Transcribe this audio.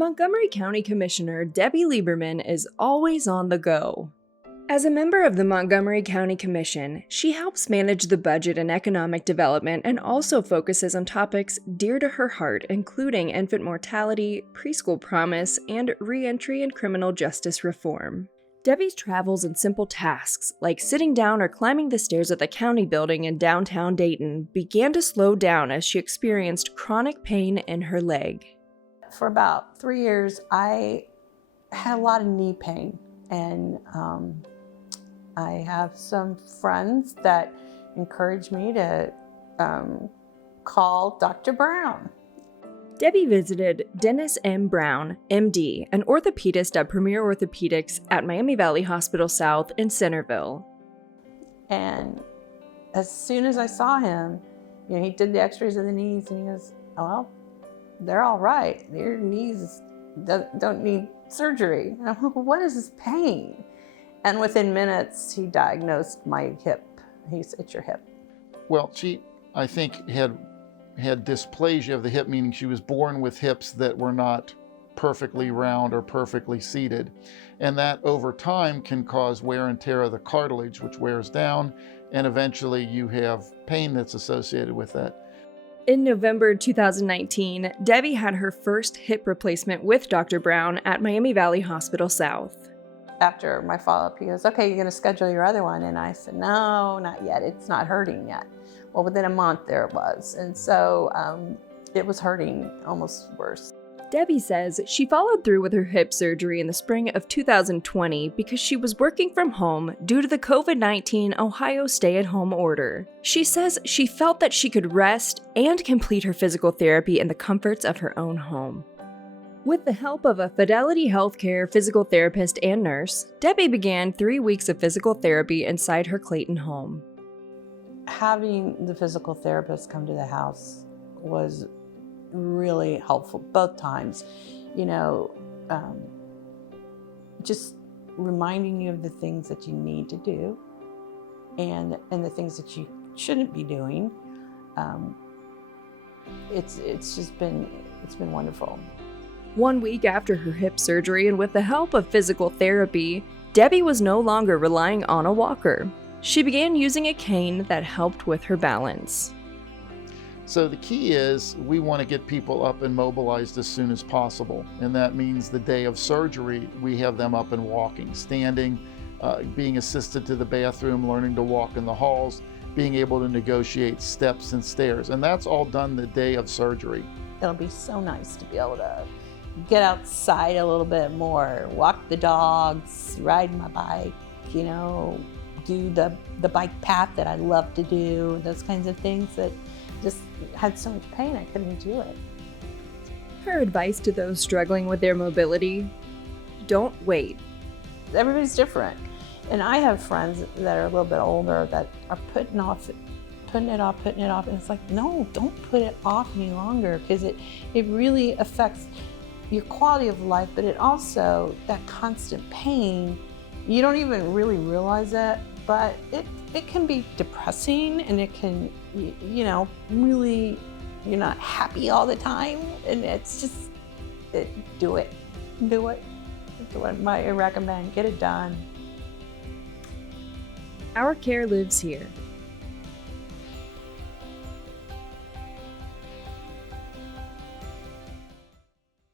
Montgomery County Commissioner Debbie Lieberman is always on the go. As a member of the Montgomery County Commission, she helps manage the budget and economic development and also focuses on topics dear to her heart, including infant mortality, preschool promise, and reentry and criminal justice reform. Debbie's travels and simple tasks, like sitting down or climbing the stairs at the county building in downtown Dayton, began to slow down as she experienced chronic pain in her leg. For about 3 years, I had a lot of knee pain, and I have some friends that encouraged me to call Dr. Brown. Debbie visited Dennis M. Brown, MD, an orthopedist at Premier Orthopedics at Miami Valley Hospital South in Centerville. And as soon as I saw him, he did the x-rays of the knees, and he goes, "Oh, well, they're all right. Your knees don't need surgery." And I'm like, "What is this pain?" And within minutes, he diagnosed my hip. He said, "It's your hip." Well, she, I think, had dysplasia of the hip, meaning she was born with hips that were not perfectly round or perfectly seated. And that over time can cause wear and tear of the cartilage, which wears down, and eventually you have pain that's associated with that. In November 2019, Debbie had her first hip replacement with Dr. Brown at Miami Valley Hospital South. After my follow-up, he goes, "Okay, you're going to schedule your other one." And I said, "No, not yet. It's not hurting yet." Well, within a month there it was. And so it was hurting almost worse. Debbie says she followed through with her hip surgery in the spring of 2020 because she was working from home due to the COVID-19 Ohio stay-at-home order. She says she felt that she could rest and complete her physical therapy in the comforts of her own home. With the help of a Fidelity Healthcare physical therapist and nurse, Debbie began 3 weeks of physical therapy inside her Clayton home. Having the physical therapist come to the house was really helpful both times. Just reminding you of the things that you need to do and the things that you shouldn't be doing. It's been wonderful. 1 week after her hip surgery and with the help of physical therapy, Debbie was no longer relying on a walker. She began using a cane that helped with her balance. So the key is we want to get people up and mobilized as soon as possible. And that means the day of surgery, we have them up and walking, standing, being assisted to the bathroom, learning to walk in the halls, being able to negotiate steps and stairs. And that's all done the day of surgery. It'll be so nice to be able to get outside a little bit more, walk the dogs, ride my bike, do the bike path that I love to do, those kinds of things that just had so much pain I couldn't do it. Her advice to those struggling with their mobility: don't wait. Everybody's different. And I have friends that are a little bit older that are putting it off. And it's like, no, don't put it off any longer, because it really affects your quality of life, but it also, that constant pain, you don't even really realize it, but it can be depressing, and it can, really, you're not happy all the time, and it's just, do it. That's what I recommend. Get it done. Our care lives here.